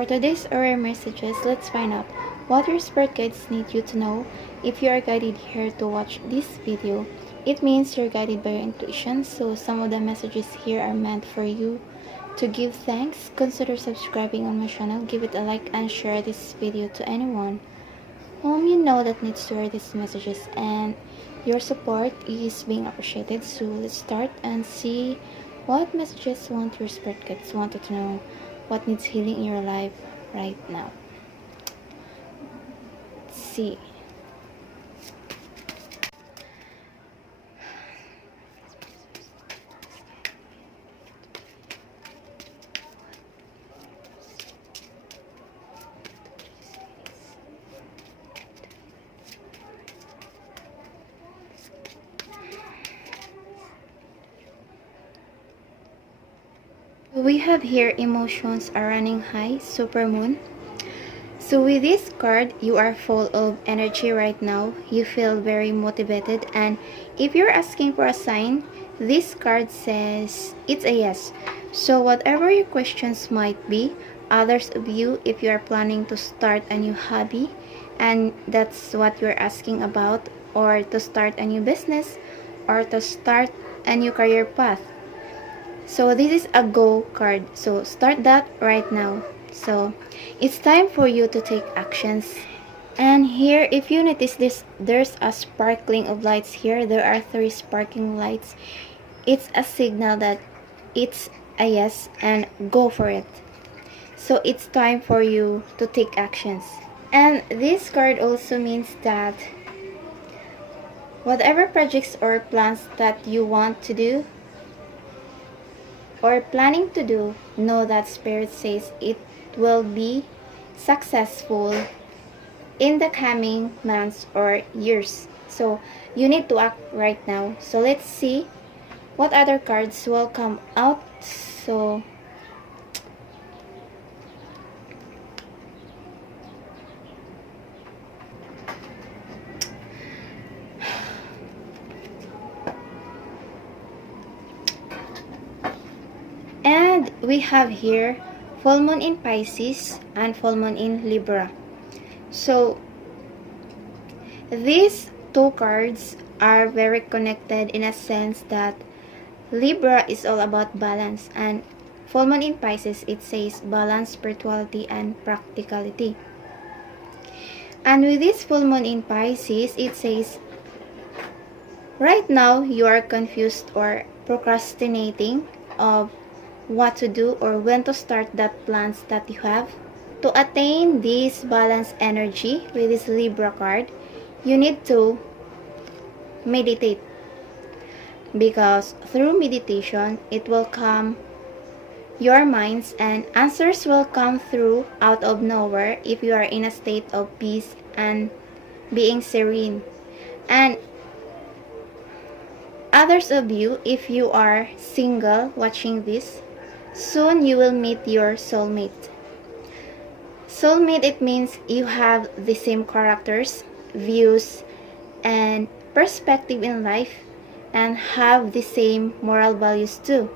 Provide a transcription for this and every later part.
for today's oral messages, let's find out what your spirit guides need you to know. If you are guided here to watch this video, it means you're guided by your intuition, so some of the messages here are meant for you to give thanks. Consider subscribing on my channel, give it a like, and share this video to anyone whom you know that needs to hear these messages, and your support is being appreciated. So let's start and see what messages want your spirit guides wanted to know, what needs healing in your life right now. Let's see. We have here emotions are running high, super moon. So with this card, you are full of energy right now. You feel very motivated, and if you're asking for a sign, this card says it's a yes. So whatever your questions might be, others of you, if you are planning to start a new hobby and that's what you're asking about, or to start a new business, or to start a new career path, so this is a go card. So start that right now. So it's time for you to take actions. And here, if you notice this, there's a sparkling of lights here. There are 3 sparkling lights. It's a signal that it's a yes, and go for it. So it's time for you to take actions. And this card also means that whatever projects or plans that you want to do or planning to do, know that Spirit says it will be successful in the coming months or years. So you need to act right now. So let's see what other cards will come out. So and we have here full moon in Pisces and full moon in Libra. So these 2 cards are very connected in a sense that Libra is all about balance, and full moon in Pisces, it says balance, spirituality, and practicality. And with this full moon in Pisces, it says right now you are confused or procrastinating of what to do or when to start that plans that you have. To attain this balanced energy with this Libra card, you need to meditate, because through meditation it will calm your minds and answers will come through out of nowhere if you are in a state of peace and being serene. And others of you, if you are single watching this, soon you will meet your soulmate. Soulmate, it means you have the same characters, views, and perspective in life, and have the same moral values too.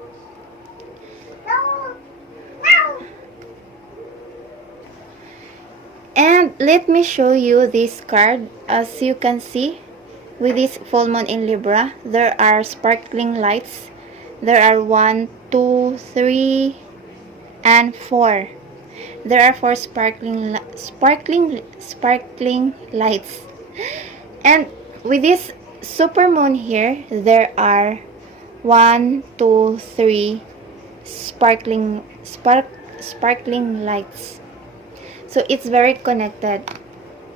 And let me show you this card. As you can see, with this full moon in Libra, there are sparkling lights. There are 1, 2, 3, and 4. There are 4 sparkling lights. And with this super moon here, there are 1, 2, 3 sparkling lights. So it's very connected.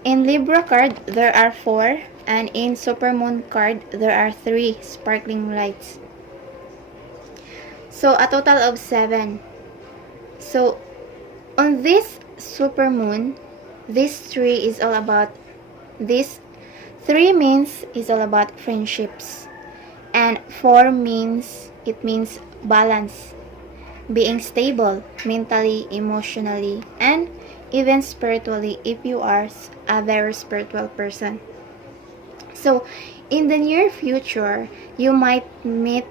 In Libra card, there are 4, and in super moon card, there are 3 sparkling lights. So a total of 7. So on this super moon, this 3 is all about, this 3 means is all about friendships, and 4 means, it means balance, being stable mentally, emotionally, and even spiritually if you are a very spiritual person. So in the near future, you might meet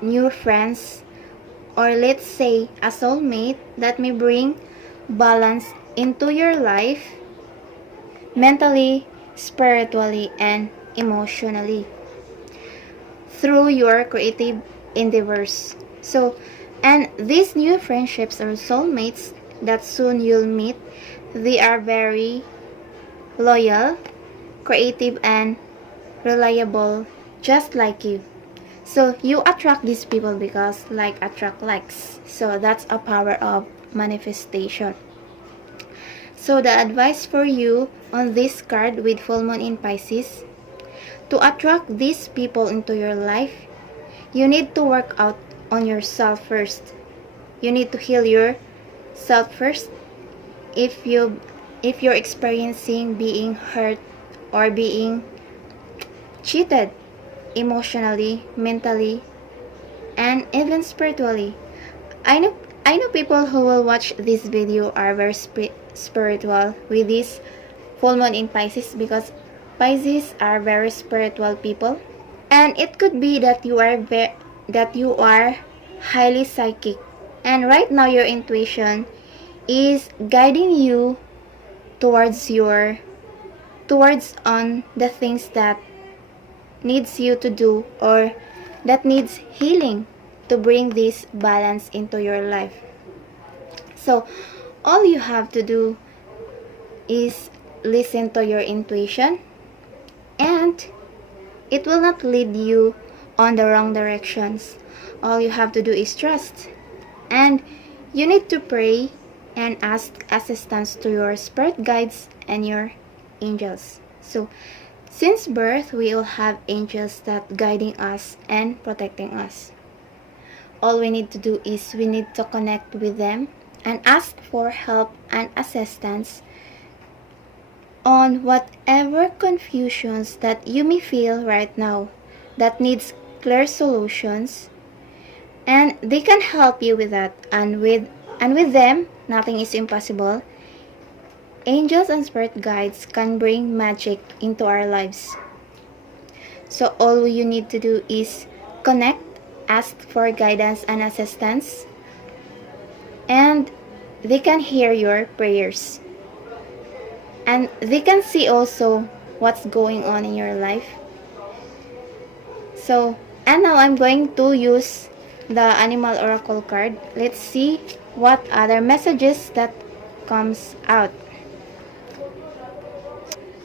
new friends, or let's say a soulmate that may bring balance into your life mentally, spiritually, and emotionally through your creative endeavors. So, and these new friendships or soulmates that soon you'll meet, they are very loyal, creative, and reliable, just like you. So you attract these people because like attract likes. So that's a power of manifestation. So the advice for you on this card with full moon in Pisces, to attract these people into your life, you need to work out on yourself first. You need to heal yourself first. If you're experiencing being hurt or being cheated emotionally, mentally, and even spiritually. I know people who will watch this video are very spiritual with this full moon in Pisces, because Pisces are very spiritual people, and it could be that you are highly psychic, and right now your intuition is guiding you towards on the things that needs you to do or that needs healing to bring this balance into your life. So all you have to do is listen to your intuition, and it will not lead you on the wrong directions. All you have to do is trust, and you need to pray and ask assistance to your spirit guides and your angels. So since birth, we all have angels that guiding us and protecting us. All we need to do is we need to connect with them and ask for help and assistance on whatever confusions that you may feel right now that needs clear solutions, and they can help you with that, and with them nothing is impossible. Angels and spirit guides can bring magic into our lives. So all you need to do is connect, ask for guidance and assistance, and they can hear your prayers. And they can see also what's going on in your life. So, and now I'm going to use the animal oracle card. Let's see what other messages that comes out.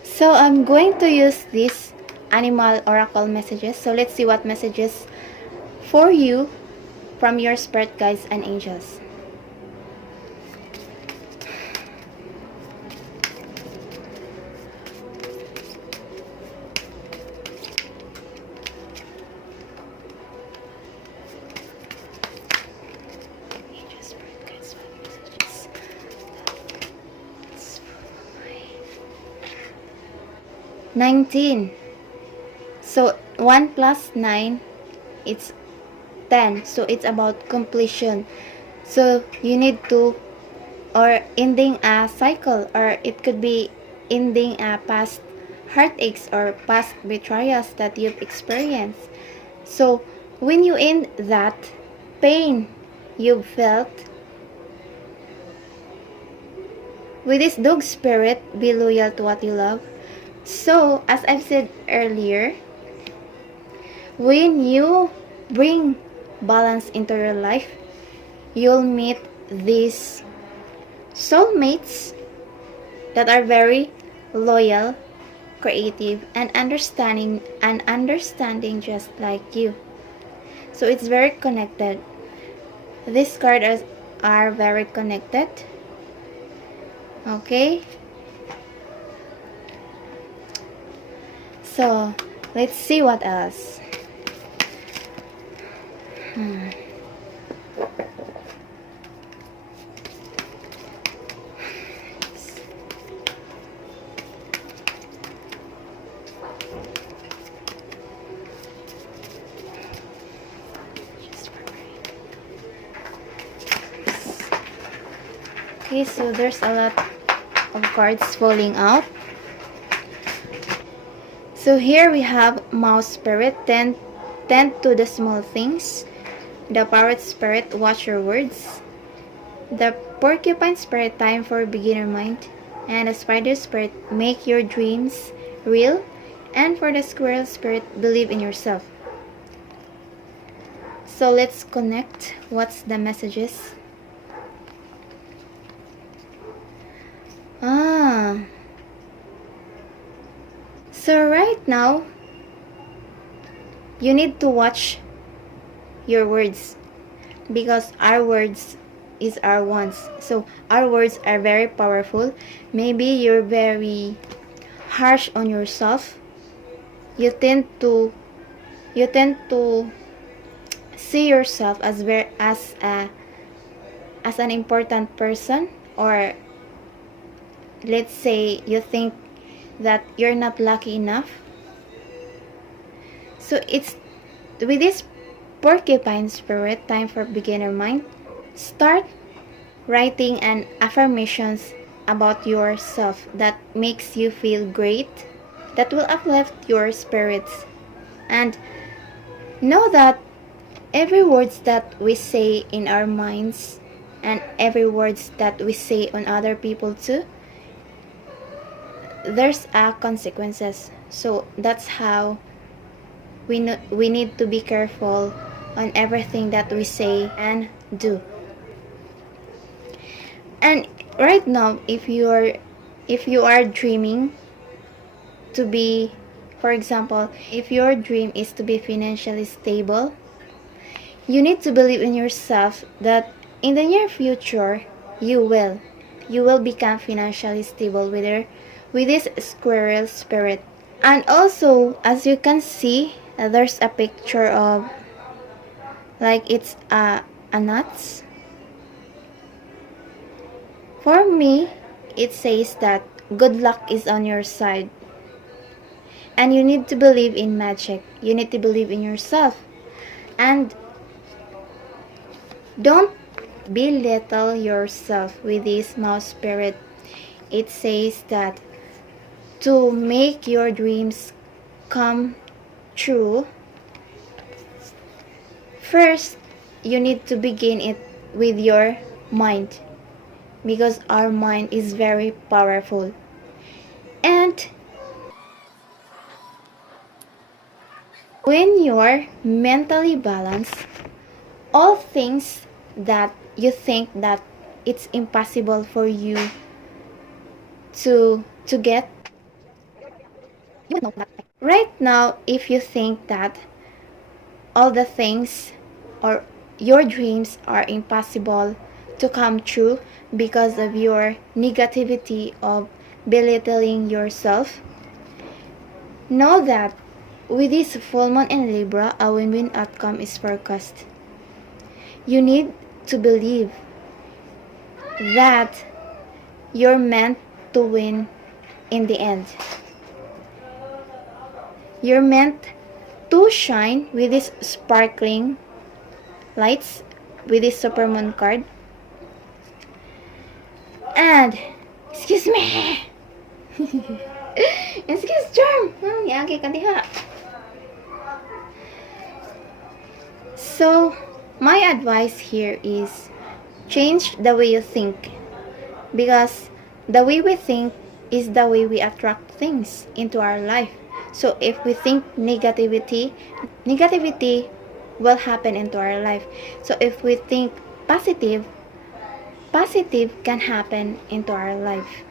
So I'm going to use this animal oracle messages. So let's see what messages for you from your spirit guides and angels. Angels, spirit guides, what messages? 19. So 1 plus 9, it's 10. So it's about completion. So you need to, or ending a cycle, or it could be ending a past heartaches or past betrayals that you've experienced. So when you end that pain you've felt, with this dog spirit, be loyal to what you love. So, as I've said earlier, when you bring balance into your life, you'll meet these soulmates that are very loyal, creative, and understanding just like you. So it's very connected. These cards are very connected. Okay? So, let's see what else. Okay, so there's a lot of cards falling out. So here we have Mouse Spirit, tend to the small things. The Parrot Spirit, watch your words. The porcupine spirit, time for beginner mind, and the spider spirit, make your dreams real, and for the squirrel spirit, believe in yourself. So let's connect what's the messages. So right now you need to watch your words, because our words is our wants. So our words are very powerful. Maybe you're very harsh on yourself. You tend to see yourself as an important person, or let's say you think that you're not lucky enough. So it's with this porcupine spirit, time for beginner mind, start writing an affirmations about yourself that makes you feel great, that will uplift your spirits. And know that every words that we say in our minds, and every words that we say on other people too, there's consequences. So that's how we need to be careful on everything that we say and do. And right now, if you are dreaming to be, for example, if your dream is to be financially stable, you need to believe in yourself that in the near future you will become financially stable with this squirrel spirit. And also, as you can see, there's a picture of like it's a nuts. For me, it says that good luck is on your side. And you need to believe in magic. You need to believe in yourself. And don't belittle yourself with this mouse spirit. It says that to make your dreams come true, first you need to begin it with your mind, because our mind is very powerful. And when you're mentally balanced, all things that you think that it's impossible for you to get, you know that right now, if you think that all the things or your dreams are impossible to come true because of your negativity of belittling yourself, know that with this full moon in Libra, a win-win outcome is forecast. You need to believe that you're meant to win in the end. You're meant to shine with this sparkling lights, with this supermoon card. And excuse me. Excuse charm. So my advice here is change the way you think, because the way we think is the way we attract things into our life. So if we think negativity will happen into our life. So if we think positive can happen into our life.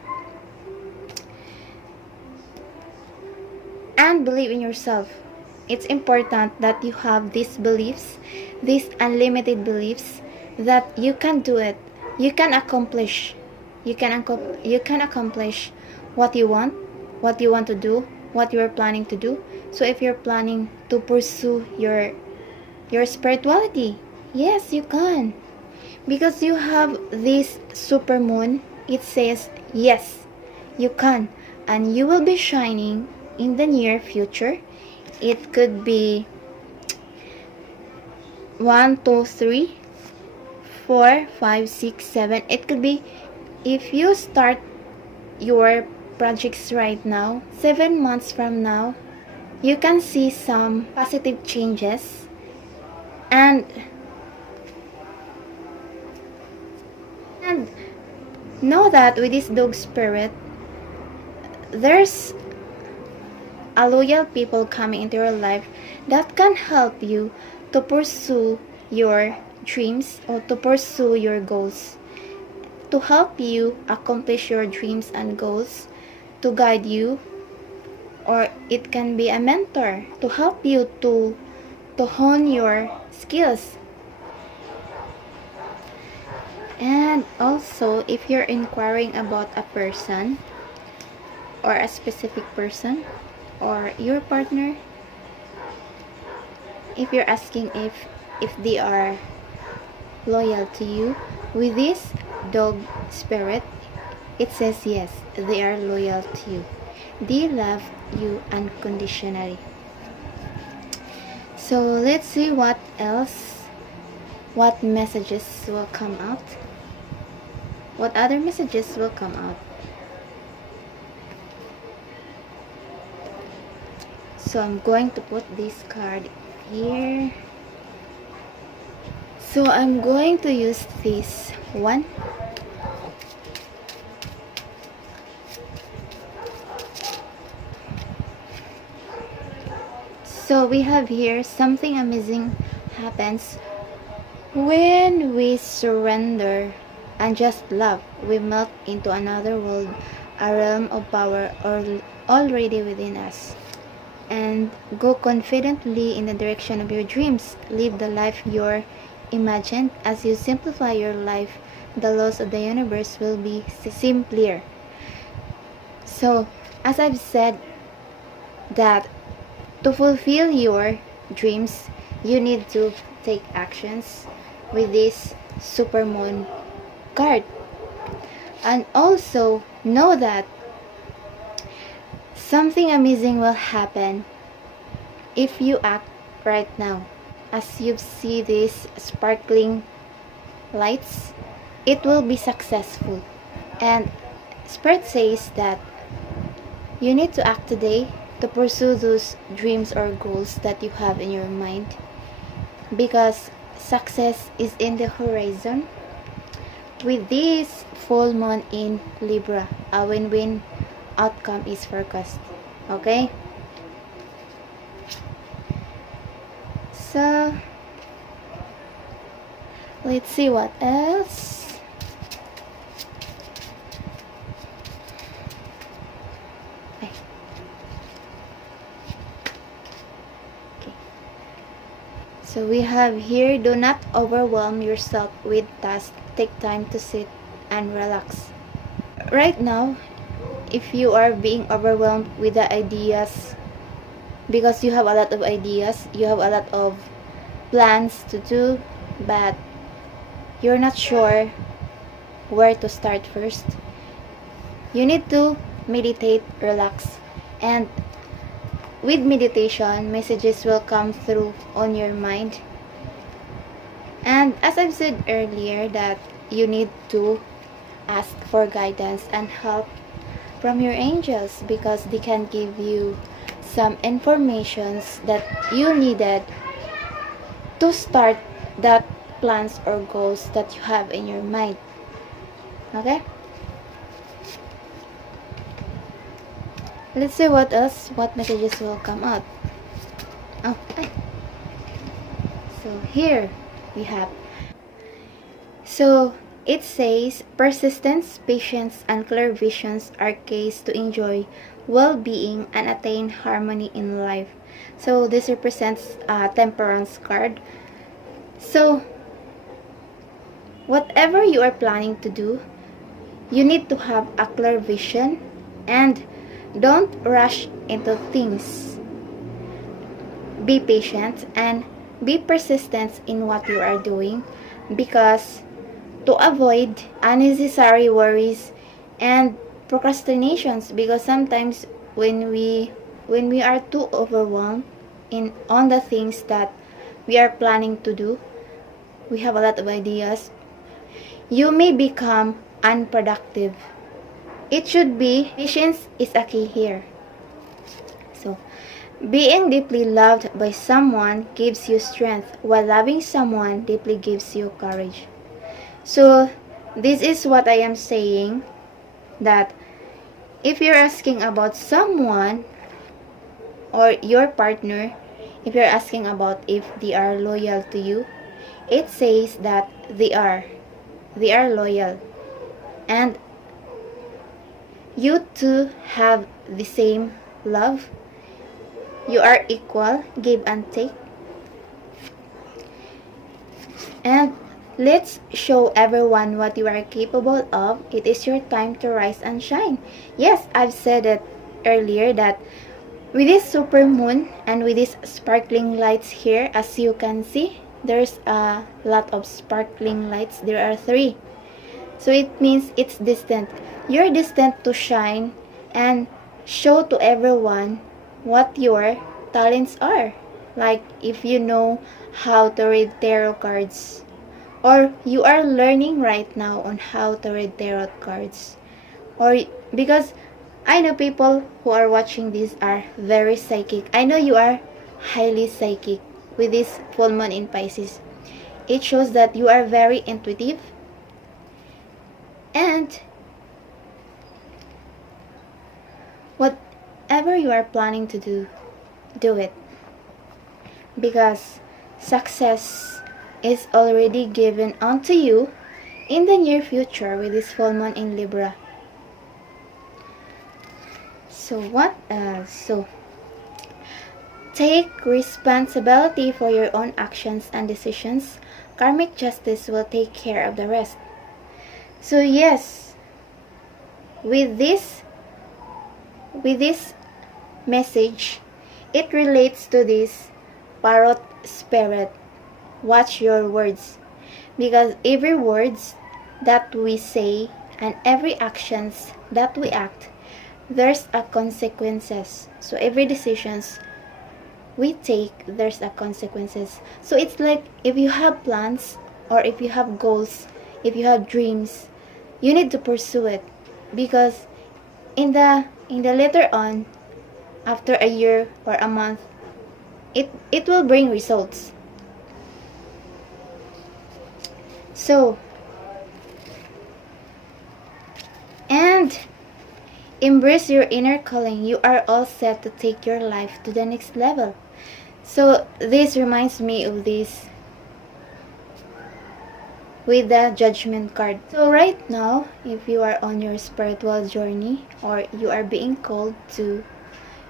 And believe in yourself. It's important that you have these beliefs, these unlimited beliefs, that you can do it. You can accomplish. You can accomplish what you want to do, what you are planning to do. So if you're planning to pursue your spirituality, yes, you can. Because you have this super moon, it says yes, you can, and you will be shining in the near future. It could be 1, 2, 3, 4, 5, 6, 7. It could be, if you start your projects right now, 7 months from now, you can see some positive changes. And Know that with this dog spirit, there's a loyal people coming into your life that can help you to pursue your dreams or to pursue your goals, to help you accomplish your dreams and goals, to guide you, or it can be a mentor to help you to hone your skills. And also, if you're inquiring about a person or a specific person or your partner, if you're asking if they are loyal to you, with this dog spirit, it says yes, they are loyal to you. They love you unconditionally. So let's see what else, what messages will come out. What other messages will come out? So I'm going to put this card here. So I'm going to use this one. So we have here, something amazing happens when we surrender and just love. We melt into another world, a realm of power already within us, and go confidently in the direction of your dreams. Live the life you're imagined. As you simplify your life, the laws of the universe will be simpler. So as I've said, that to fulfill your dreams, you need to take actions with this supermoon card. And also know that something amazing will happen if you act right now. As you see these sparkling lights, it will be successful. And Spirit says that you need to act today to pursue those dreams or goals that you have in your mind, because success is in the horizon. With this full moon in Libra, a win-win outcome is forecast. Okay? So let's see what else. So we have here, do not overwhelm yourself with tasks. Take time to sit and relax. Right now, if you are being overwhelmed with the ideas, because you have a lot of ideas, you have a lot of plans to do, but you're not sure where to start first, you need to meditate, relax, and with meditation, messages will come through on your mind. And as I've said earlier, that you need to ask for guidance and help from your angels, because they can give you some informations that you needed to start that plans or goals that you have in your mind. Okay? Let's see what else, what messages will come out. Okay. So here we have. So it says, persistence, patience, and clear visions are keys to enjoy well-being and attain harmony in life. So this represents a temperance card. So whatever you are planning to do, you need to have a clear vision and don't rush into things. Be patient and be persistent in what you are doing, because to avoid unnecessary worries and procrastinations, because sometimes when we are too overwhelmed on the things that we are planning to do, we have a lot of ideas, you may become unproductive. It should be, patience is a key here. So being deeply loved by someone gives you strength, while loving someone deeply gives you courage. So this is what I am saying, that if you're asking about someone or your partner, if you're asking about if they are loyal to you, it says that they are loyal, and you two have the same love. You are equal, give and take. And let's show everyone what you are capable of. It is your time to rise and shine. Yes, I've said it earlier that with this super moon and with these sparkling lights here, as you can see, there's a lot of sparkling lights. There are 3. So it means it's destined. You're destined to shine and show to everyone what your talents are. Like if you know how to read tarot cards, or you are learning right now on how to read tarot cards, or because I know people who are watching this are very psychic. I know you are highly psychic with this full moon in Pisces. It shows that you are very intuitive, and whatever you are planning to do, do it, because success is already given unto you in the near future with this full moon in Libra. So what else? So take responsibility for your own actions and decisions. Karmic justice will take care of the rest. So yes, with this message, it relates to this parrot spirit. Watch your words, because every words that we say and every actions that we act, there's a consequences. So every decisions we take, there's a consequences. So it's like if you have plans, or if you have goals, if you have dreams, you need to pursue it, because in the later on, after a year or a month, it will bring results. So, and embrace your inner calling. You are all set to take your life to the next level. So this reminds me of this with the judgment card. So right now, if you are on your spiritual journey, or you are being called to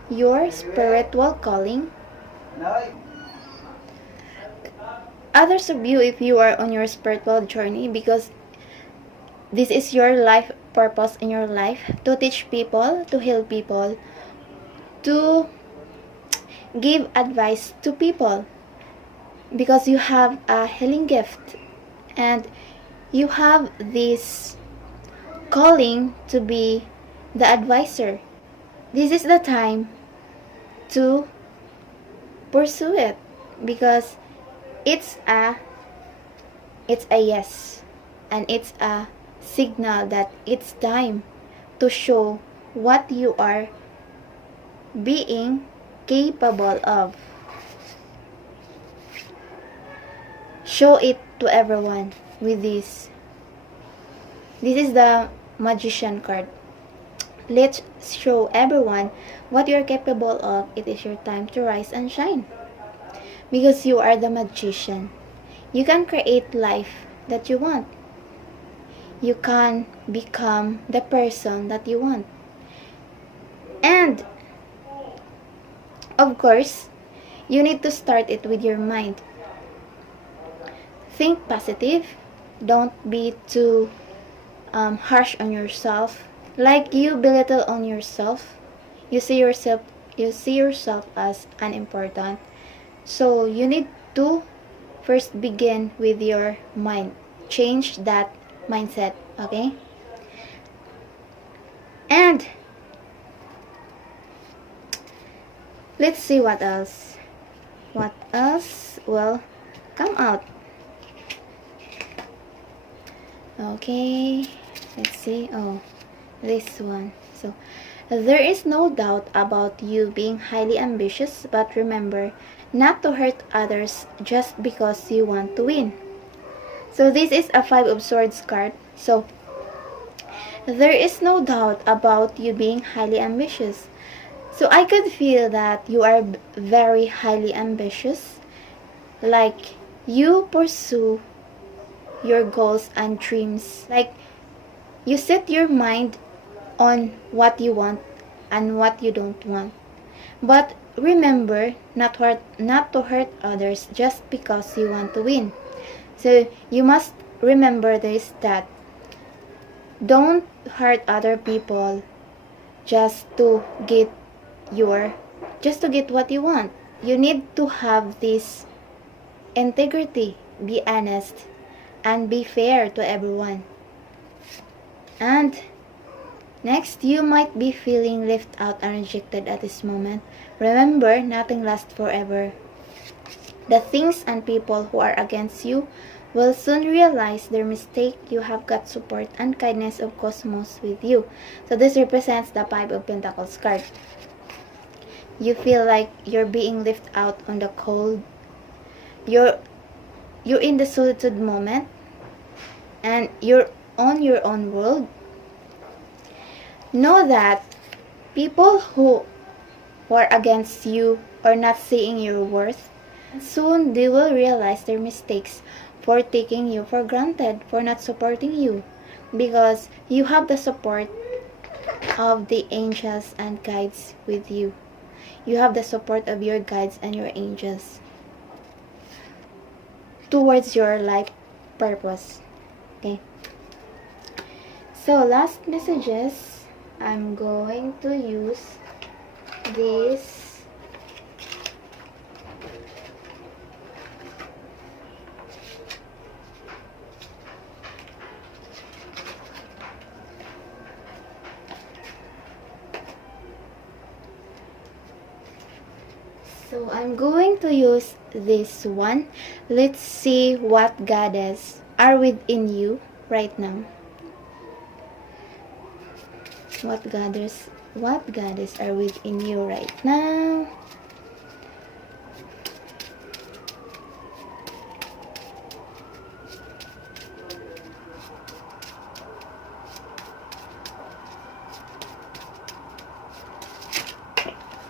your spiritual calling, others of you, if you are on your spiritual journey, because this is your life purpose in your life, to teach people, to heal people, to give advice to people, because you have a healing gift and you have this calling to be the advisor. This is the time to pursue it, because it's a yes, and it's a signal that it's time to show what you are being capable of. Show it to everyone with this. This is the magician card. Let's show everyone what you're capable of. It is your time to rise and shine, because you are the magician. You can create life that you want. You can become the person that you want. And of course, you need to start it with your mind. Think positive. Don't be too harsh on yourself. Like you belittle on yourself. You see yourself as unimportant. So you need to first begin with your mind. Change that mindset, okay? And let's see what else. What else will come out? Okay, let's see. Oh, this one. So, there is no doubt about you being highly ambitious, but remember not to hurt others just because you want to win. So this is a 5 of Swords card. So there is no doubt about you being highly ambitious. So I could feel that you are very highly ambitious. Like, you pursue your goals and dreams. Like, you set your mind on what you want and what you don't want. But remember not to hurt others just because you want to win. So you must remember this, that don't hurt other people just to get what you want. You need to have this integrity, be honest, and be fair to everyone. And next, you might be feeling left out and rejected at this moment. Remember, nothing lasts forever. The things and people who are against you will soon realize their mistake. You have got support and kindness of cosmos with you. So this represents the Five of Pentacles card. You feel like you're being left out on the cold. You're in the solitude moment, and you're on your own world. Know that people who are against you are not seeing your worth. Soon they will realize their mistakes for taking you for granted, for not supporting you, because you have the support of the angels and guides with you. You have the support of your guides and your angels towards your life purpose. Okay. So last messages, I'm going to use this one. Let's see what goddess are within you right now. What goddess are within you right now?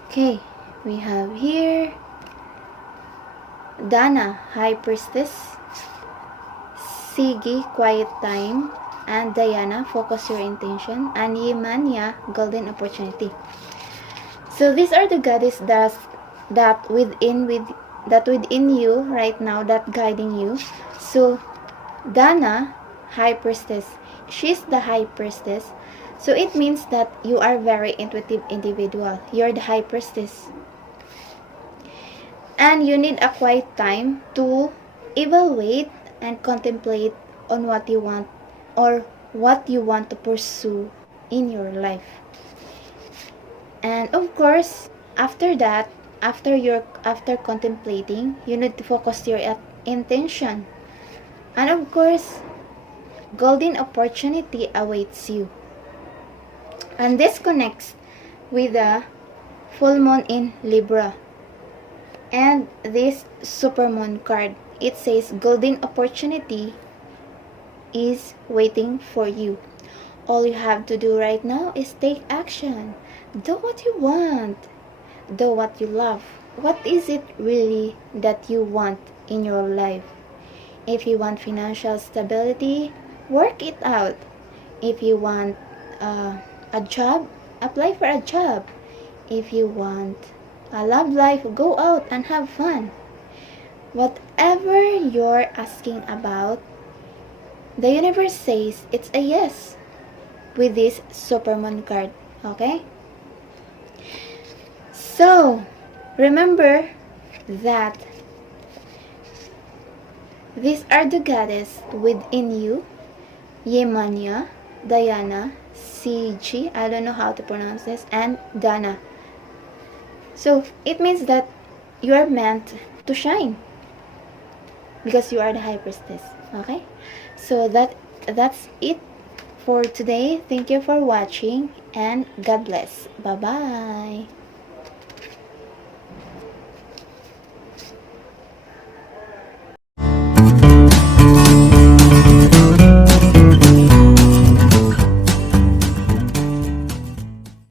Okay, we have here Dana, High Priestess, Sigi, Quiet Time, and Diana, Focus Your Intention, and Yemania, Golden Opportunity. So these are the goddesses that within you right now, that guiding you. So Dana, High Priestess, she's the High Priestess. So it means that you are very intuitive individual. You're the High Priestess. And you need a quiet time to evaluate and contemplate on what you want or what you want to pursue in your life. And of course, after that, after contemplating, you need to focus your intention. And of course, golden opportunity awaits you. And this connects with the full moon in Libra. And this supermoon card, it says golden opportunity is waiting for you. All you have to do right now is take action. Do what you want. Do what you love. What is it really that you want in your life? If you want financial stability, work it out. If you want a job, apply for a job. If you want a love life, go out and have fun. Whatever you're asking about, the universe says it's a yes with this supermoon card. Okay? So, remember that these are the goddesses within you. Yemania, Diana, Sigi, I don't know how to pronounce this, and Dana. So, it means that you are meant to shine because you are the High Priestess. Okay? So, that's it for today. Thank you for watching and God bless. Bye-bye.